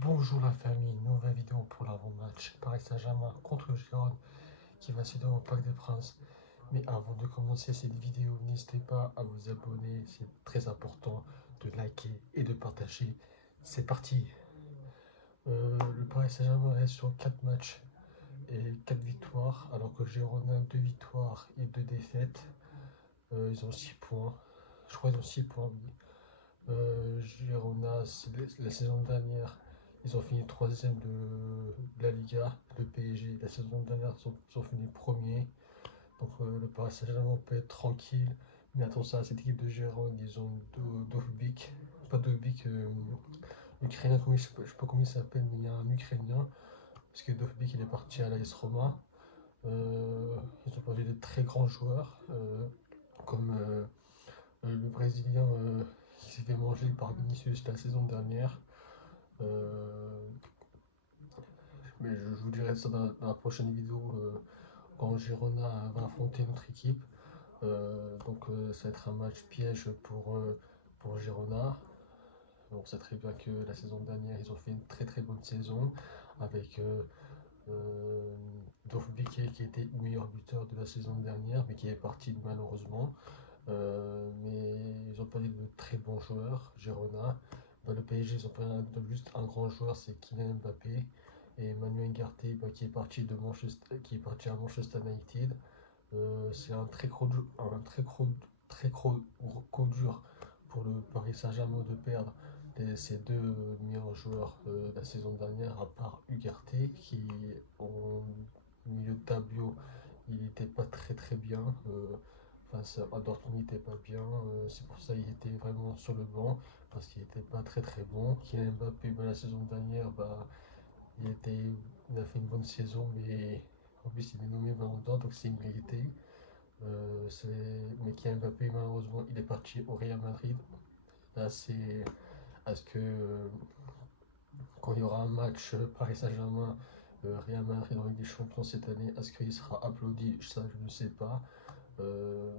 Bonjour la famille, nouvelle vidéo pour l'avant-match Paris Saint-Germain contre Girona qui va se dérouler au Parc des Princes. Mais avant de commencer cette vidéo, n'hésitez pas à vous abonner, c'est très important de liker et de partager. C'est parti. Le Paris Saint-Germain reste sur 4 matchs et 4 victoires, alors que Girona a 2 victoires et 2 défaites. Ils ont 6 points. Je crois qu'ils ont 6 points, oui. Girona, la saison dernière, ils ont fini troisième de la Liga. Le PSG, la saison dernière, ils ont fini premier. Donc le Paris Saint-Germain peut être tranquille. Mais attention à cette équipe de Girona, ils ont Dovbyk, pas Dovbyk, Ukrainien, je sais pas comment il s'appelle, mais il y a un Ukrainien. Parce que Dovbyk, il est parti à l'AS Roma. Ils ont perdu de très grands joueurs, comme le Brésilien qui s'est fait manger par Vinicius la saison dernière. Euh, mais je vous dirai ça dans la prochaine vidéo quand Girona va affronter notre équipe. Ça va être un match piège pour Girona. On sait très bien que la saison dernière, ils ont fait une très très bonne saison avec euh, Dovbyk qui était le meilleur buteur de la saison dernière, mais qui est parti malheureusement. Mais ils ont perdu de très bons joueurs, Girona. Dans le PSG, ils ont perdu juste un grand joueur, c'est Kylian Mbappé. Et Manuel Ugarte, qui est parti qui est parti à Manchester United. C'est un très gros dur pour le Paris Saint-Germain de perdre ses deux meilleurs joueurs la saison dernière, à part Ugarte, qui en milieu de tableau, il n'était pas très très bien. Face à Dortmund, il n'était pas bien. C'est pour ça qu'il était vraiment sur le banc, parce qu'il n'était pas très très bon. Kylian Mbappé, la saison dernière, il a fait une bonne saison, mais en plus il est nommé Ballon d'Or, donc c'est mérité. Mais Kylian Mbappé, malheureusement, il est parti au Real Madrid. Là, c'est à ce que quand il y aura un match Paris Saint-Germain, Real Madrid en Ligue des Champions cette année, est-ce qu'il sera applaudi? Ça, je ne sais pas. Euh,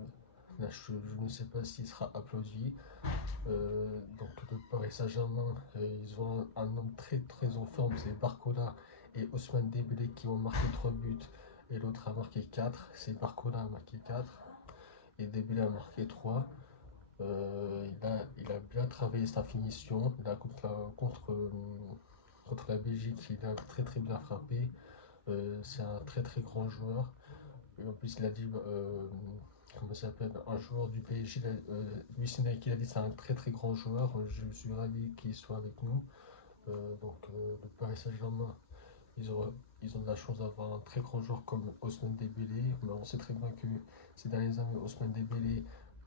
Là, je ne sais pas s'il sera applaudi. Donc, le Paris Saint-Germain, ils ont un homme très très en forme, c'est Barcola et Ousmane Dembélé qui ont marqué 3 buts et l'autre a marqué 4. C'est Barcola a marqué 4 et Dembélé a marqué 3. Il a bien travaillé sa finition. Contre la Belgique, il a très très bien frappé. C'est un très très grand joueur. Et en plus, il a dit, comment ça s'appelle, un joueur du PSG, Luis Enrique, a dit c'est un très très grand joueur. Je suis ravi qu'il soit avec nous. Le Paris Saint-Germain, ils ont, ils ont de la chance d'avoir un très grand joueur comme Ousmane Dembélé. Mais on sait très bien que ces dernières années, Ousmane Dembélé,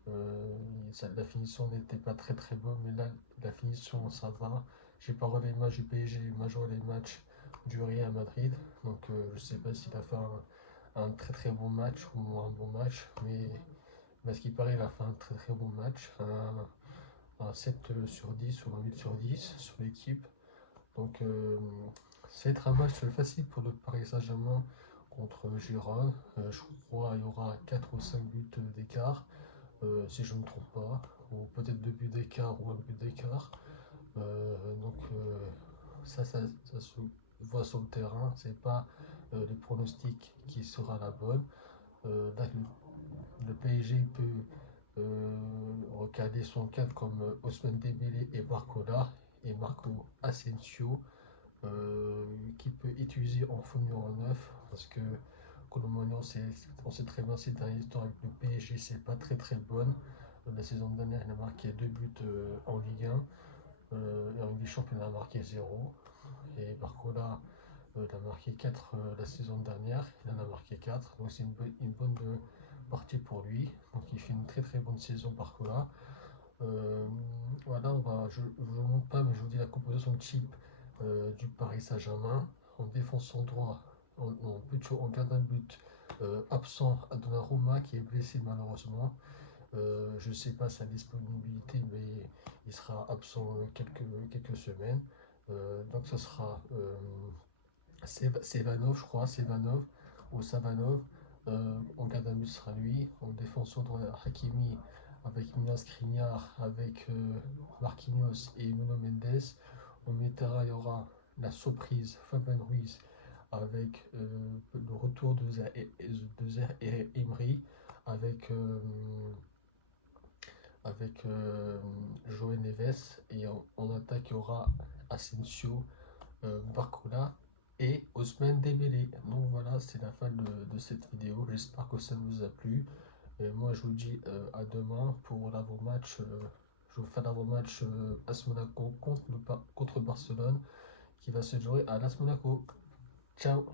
la finition n'était pas très très bonne, mais là, la finition, ça va. J'ai pas regardé les matchs du PSG, mais j'ai regardé les matchs du Real Madrid. Je sais pas s'il a fait un très très bon match ou un bon match, mais à ce qui paraît, il a fait un très très bon match. Un 7 sur 10 ou un 8 sur 10 sur l'équipe. Donc, c'est un match facile pour le Paris Saint-Germain contre Girona. Je crois qu'il y aura 4 ou 5 buts d'écart, si je ne me trompe pas, ou peut-être 2 buts d'écart ou un but d'écart. Euh, donc, euh, ça se voit sur le terrain. C'est pas le pronostic qui sera la bonne. Là, le PSG peut recaler son cadre comme Ousmane Dembélé et Barcola et Marco Asensio qui peut utiliser en faux numéro 9 parce que Colomagnon, on sait très bien ces derniers temps avec le PSG, c'est pas très très bonne. La saison dernière, il a marqué 2 buts en Ligue 1 et en Ligue des Champions, il a marqué 0. Et Barcola, il a marqué 4 la saison dernière, il en a marqué 4, donc c'est une bonne partie pour lui. Donc il fait une très très bonne saison Barcola. Euh, voilà, je ne vous montre pas, mais je vous dis la composition type du Paris Saint-Germain. En défenseur droit, en gardien de but, absent à Donnarumma qui est blessé malheureusement. Je ne sais pas sa disponibilité, mais il sera absent quelques semaines. Donc ce sera Sevanov, je crois, Sevanov ou Savanov. En gardien de but sera lui. En défenseur droit, Hakimi avec Milan Skriniar, avec Marquinhos et Nuno Mendes. Au milieu de terrain, il y aura la surprise Fabien Ruiz avec le retour de Zaire Emery, avec, Joe Neves, et en attaque il y aura Asensio, Barcola et Ousmane Dembélé. Donc voilà, c'est la fin de cette vidéo. J'espère que ça vous a plu. Et moi, je vous dis à demain pour l'avant-match. Je vous fais l'avant-match AS Monaco contre Barcelone qui va se jouer à l'AS Monaco. Ciao!